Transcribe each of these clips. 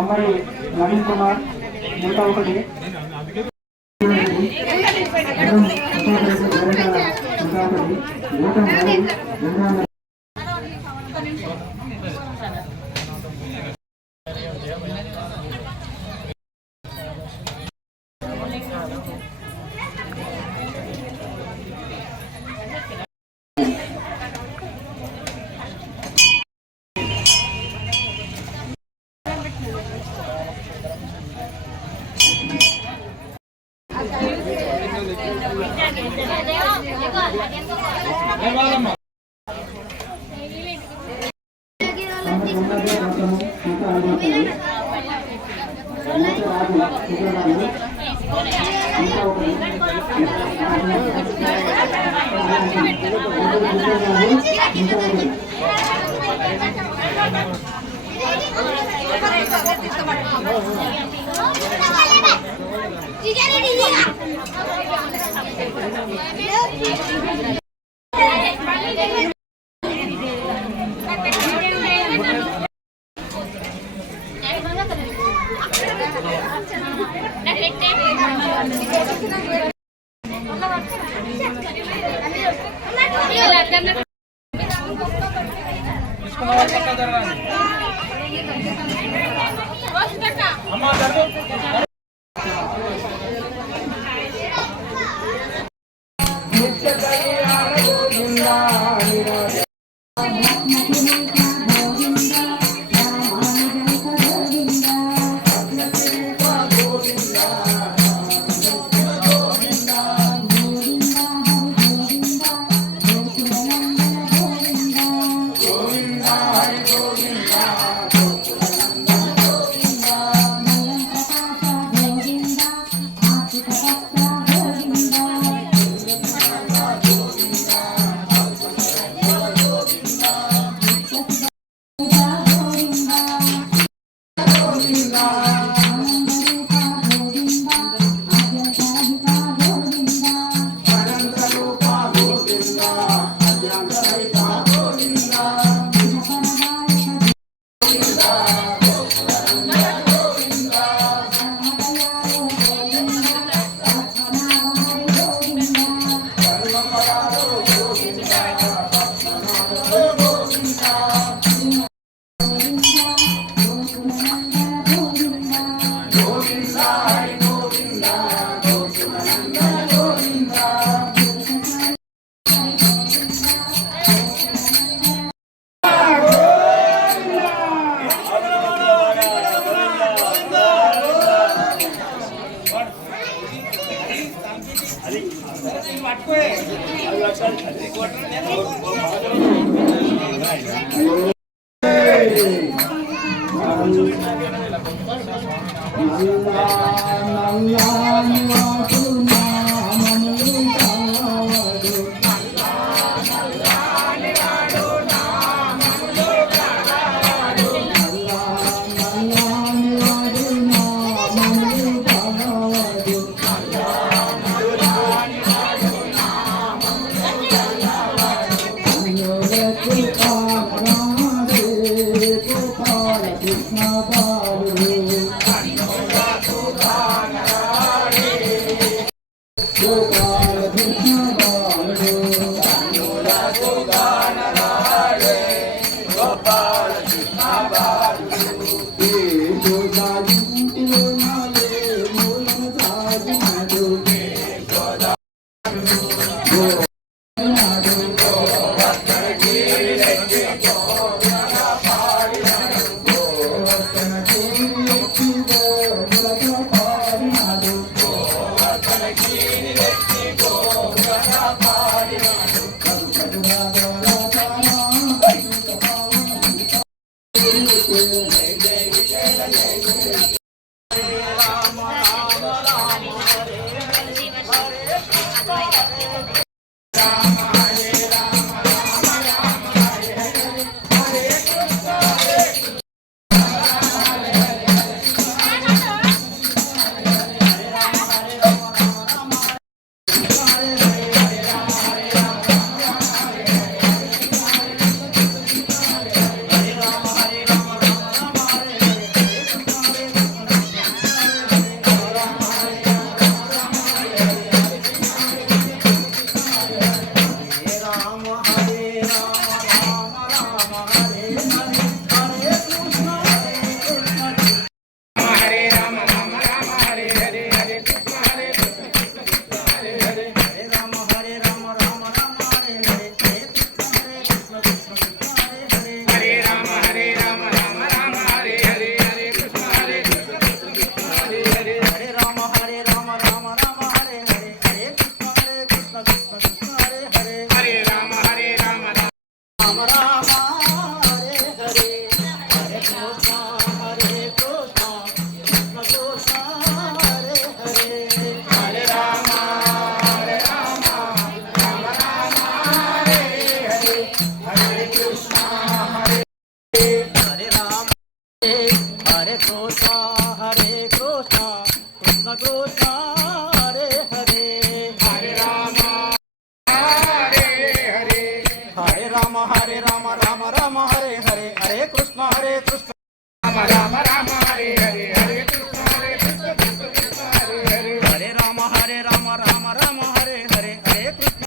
అమ్మాయి నవీన్ కుమార్ 101 కృష్ణ హరే హరే హరే రామ హరే హరే హరే రామ రామ రామ హరే హరే హరే కృష్ణ రామ రామ రామ హరే హరే హరే కృష్ణ కృష్ణ హరే హరే హరే రామ రామ రామ హరే హరే హరే కృష్ణ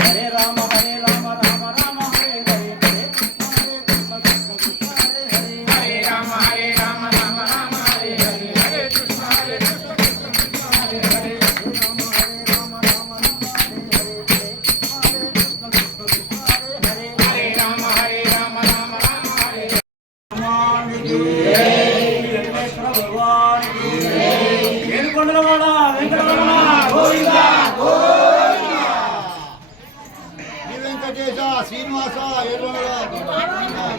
హరే రామ రామ రామ హరే హరే హరే కృష్ణ కృష్ణ హరే హరే హరే రామ రామ రామ హరే హరే హరే కృష్ణ కృష్ణ హరే హరే రామ రామ రామ హరే హరే హరే కృష్ణ కృష్ణ హరే హరే హరే రామ రామ రామ హరే వెంకటేశ్వర భగవాన్ ఏడుకొండలవాడ వెంకటరమణ గోవింద వెంకటేశ శ్రీనివాస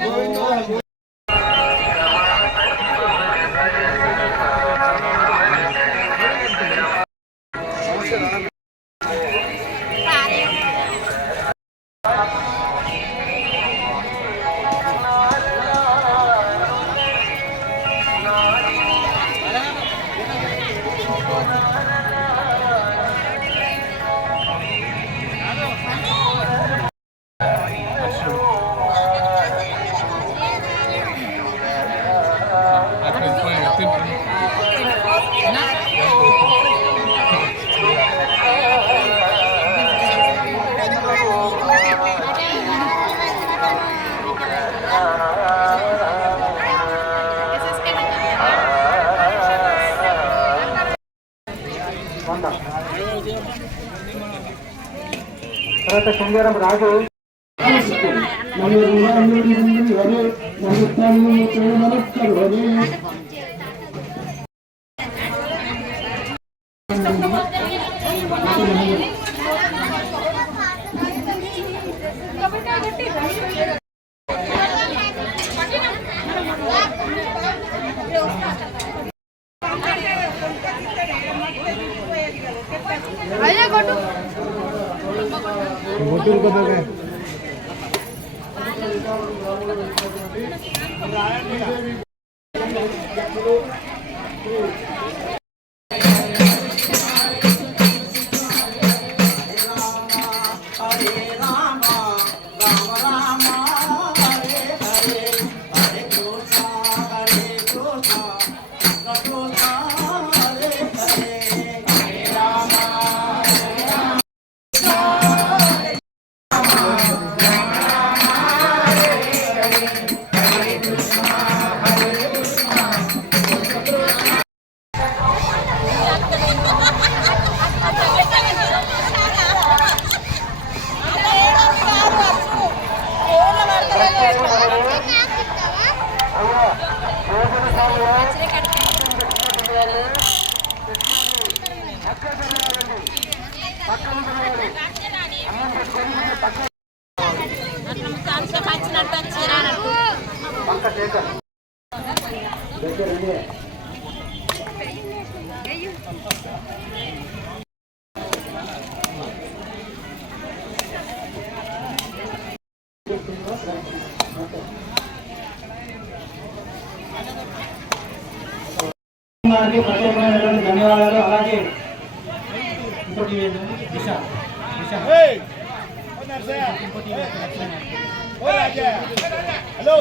గోవింద తర్వాత శృంగారం రాజు ప్రత్యేకమైనటువంటి ధన్యవాదాలు. అలాగే ఇంకోటి దిశ హలో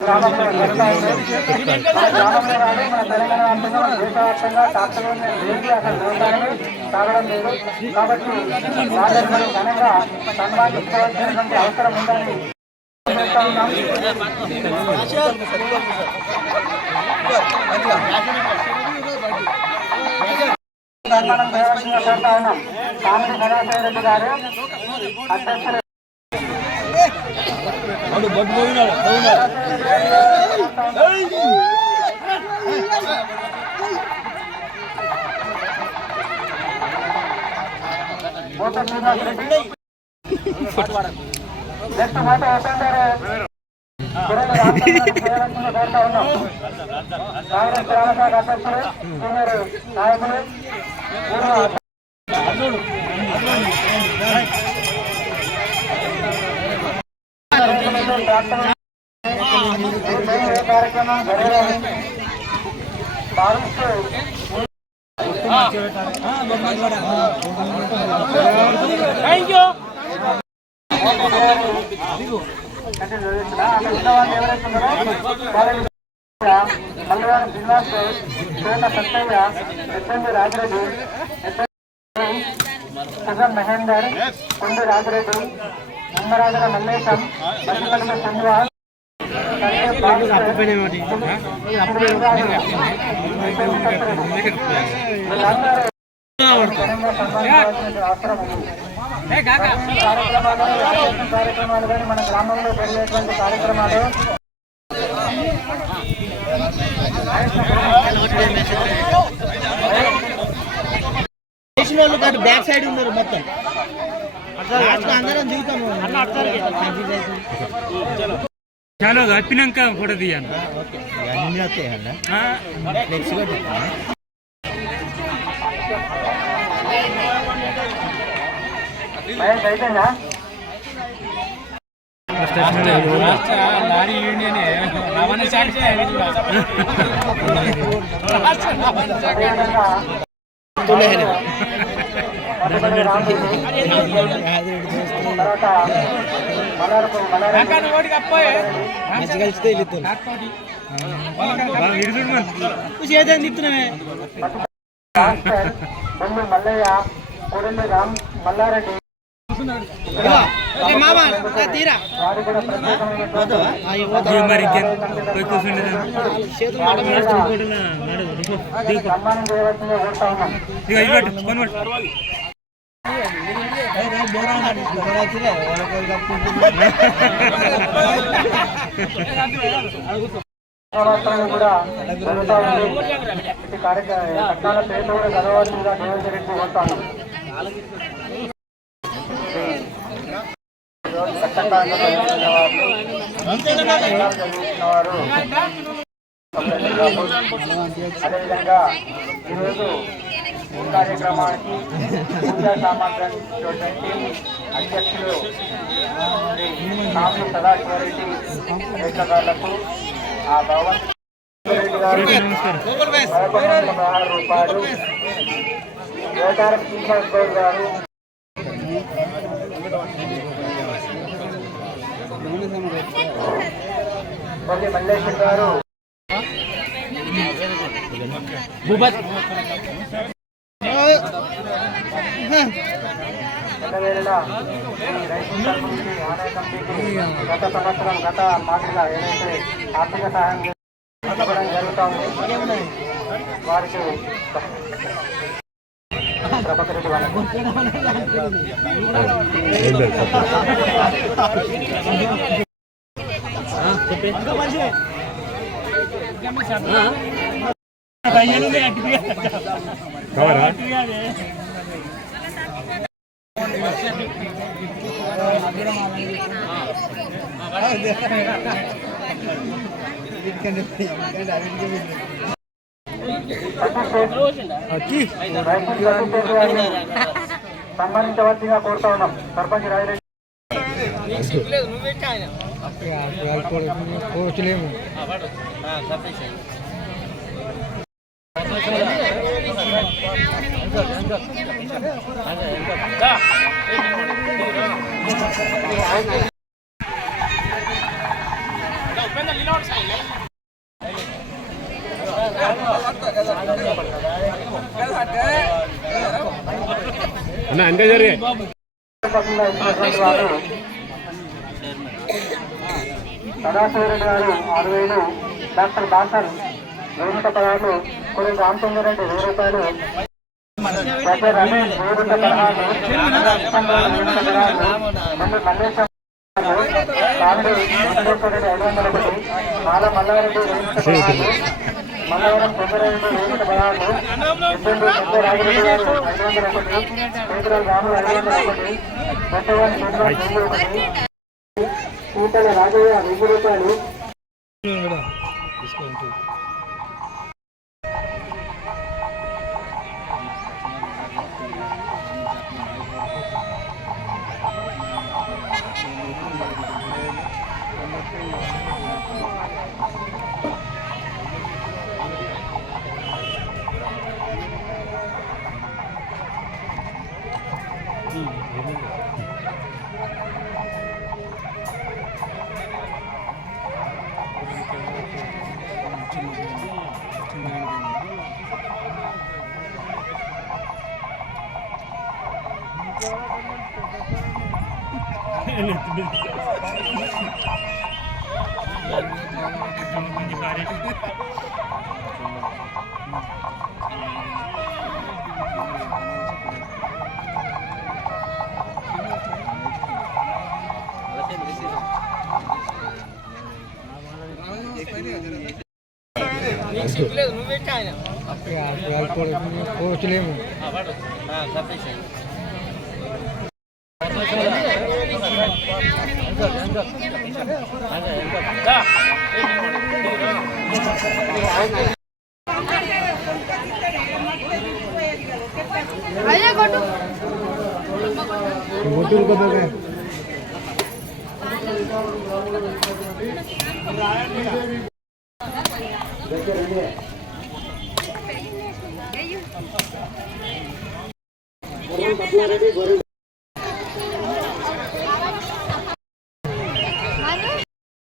గ్రామంలో మన తెలంగాణ వ్యాప్తంగా దేశవ్యాప్తంగా డాక్టర్లు లేని అసలు వ్యవసాయం సాగడం లేదు. కాబట్టి వాళ్ళని మనం ఘనంగా సన్మానించుకోవాల్సినటువంటి అవసరం ఉందని సన్మానం చేయవలసిందిగా కోరుతా ఉన్నాం. కామిడి సదాశివ రెడ్డి గారు అధ్యక్షులు. కోరుతా ఉన్నాం. మోత శ్రీనివాస్ రెడ్డి నెక్స్ట్ మోత ఓపెన్ గారు కురల రామచంద్ర కోరుతా ఉన్నాం. కాంగ్రెస్ గ్రామశాఖ అధ్యక్షులు సీనియర్ నాయకులు కార్యక్రమం జరగాలని భావిస్తూ మల్లవారి శ్రీనివాస్ కోట సత్తయ్య ఎస్ఎండి రాజిరెడ్డి సుగం మహేందర్ కొండ రాజిరెడ్డి అమ్మరాజుల మల్లేశం బతిపల్లి శ్రీనివాస్ అవసరం ఉంది. కార్యక్రమాలు కానీ మన గ్రామంలో జరిగేటువంటి కార్యక్రమాలు బ్యాక్ సైడ్ ఉన్నారు మొత్తం అందరం దిగుతాము. चलो अप्पिनाక फोटो दियाను అన్ని వస్తాయన్నా నెక్స్ట్ అయిపోయిందా లారీ యూనియన్ రవాణా శాఖ కలిస్తే మల్లయ్య కోడెల్లి రామ్ మల్లారెడ్డి వారు కూడా సన్మానం చేయవలసిందిగా కోరుతా ఉన్నాం. కూడా జరుగుతూ ఉంది. ఇటు పట్టాల పేర్లు కూడా చదవవలసిందిగా దేవేంద్ర రెడ్డి కోరుతా ఉన్నాం. వారు అదేవిధంగా ఈరోజు ఈ కార్యక్రమానికి పూజా సామాగ్రి అధ్యక్షులు కాపు సదాశివరెడ్డి రేఖగారులకు ఆ భవన్ రెడ్డి గారు 1116 రూపాయలు, వేటారం శ్రీనివాస్ గౌడ్ గారు కొల్లి మల్లేశ్వర్ గారు ఎల్లవేళలా ఈ రైతు కమిటీ ఆదాయ కమిటీకి గత సంవత్సరం గత మాదిరిగా ఏదైతే ఆర్థిక సహాయం ఇవ్వడం జరుగుతూ ఉంది వారికి ప్రభాకర్ రెడ్డి వాళ్ళకు సంబంధించవలసిందిగా కోరుతా ఉన్నాం. సర్పంచ్ రాజిరెడ్డి అంతే జరిగే సదాశివరెడ్డి గారు 6000, డాక్టర్ బాసర్ 116, కొలి రామచంద్రరెడ్డి 1000 రూపాయలు, డాక్టర్ రమేష్ 1016, మల్లేశం మామిడి వెంకటేశ్వరరెడ్డి 501, మాల మల్లారెడ్డి మల్లవరం చంద్రరెడ్డి 116, పెద్ద రాజరెడ్డి గారు 501, పేదరాల రాములు 501, కొత్తవారి చంద్రబాబు 101, కూతల రాజయ్య 1000 రూపాయలు.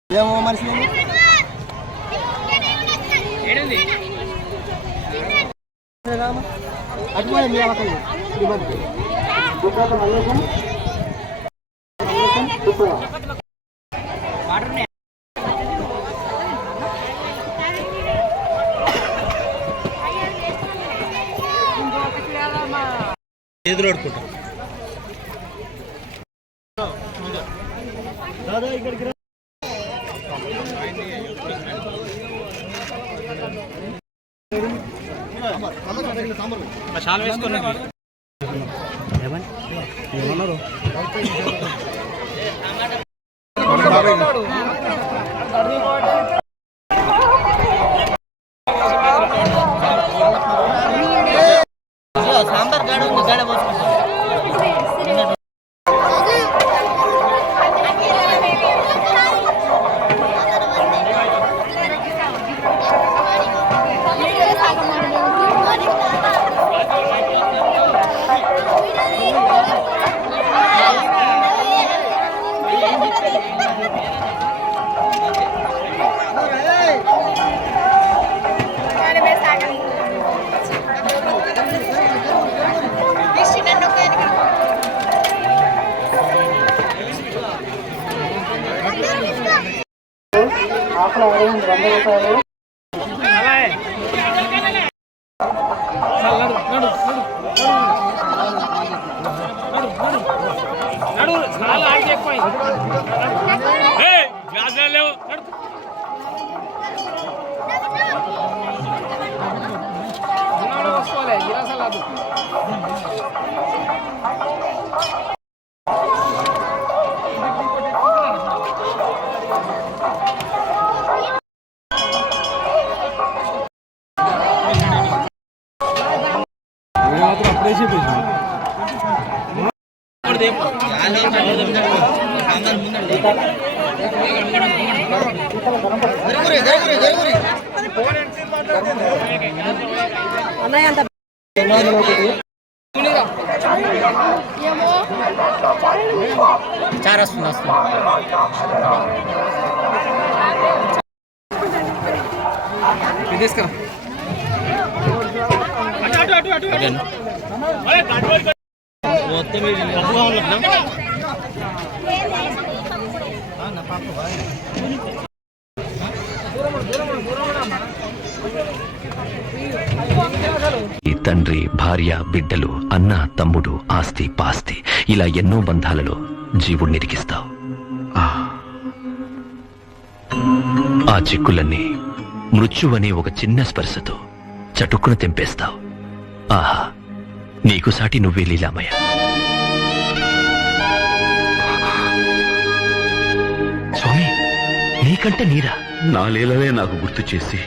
ఏమో మనిషి అటువైపు మీ అవకాశం ఎదురుడుకుంటా దాదా ఇక్కడికి చాలా వేసుకున్నారు ఏమన్నారు సాంబార్ గాడ ఉంది గాడ పోసుకుంటాం ఆకుల 100 రూపాయలు. తండ్రి, భార్య, బిడ్డలు, అన్న, తమ్ముడు, ఆస్తి, పాస్తి ఇలా ఎన్నో బంధాలలో జీవుణ్ణి ఇరికిస్తావు. ఆ చిక్కులన్నీ మృత్యువనే ఒక చిన్న స్పర్శతో చటుక్కున తెంపేస్తావు. ఆహా, నీకు సాటి నువ్వే లీలామయ్య. స్వామి, నీకంటే నీరా? నా లీలలే నాకు గుర్తు చేసి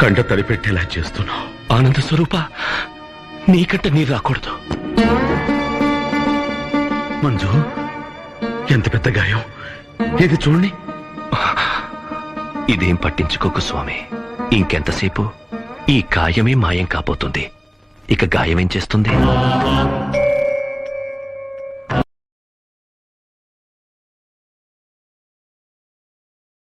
కంట తడిపెట్టేలా చేస్తున్నావు. ఆనంద స్వరూప, నీకంట నీరు రాకూడదు. మంజు, ఎంత పెద్ద గాయం! ఇది చూడండి. ఇదేం పట్టించుకోకు స్వామి. ఇంకెంతసేపు ఈ గాయమే మాయం కాబోతుంది. ఇక గాయమేం చేస్తుంది?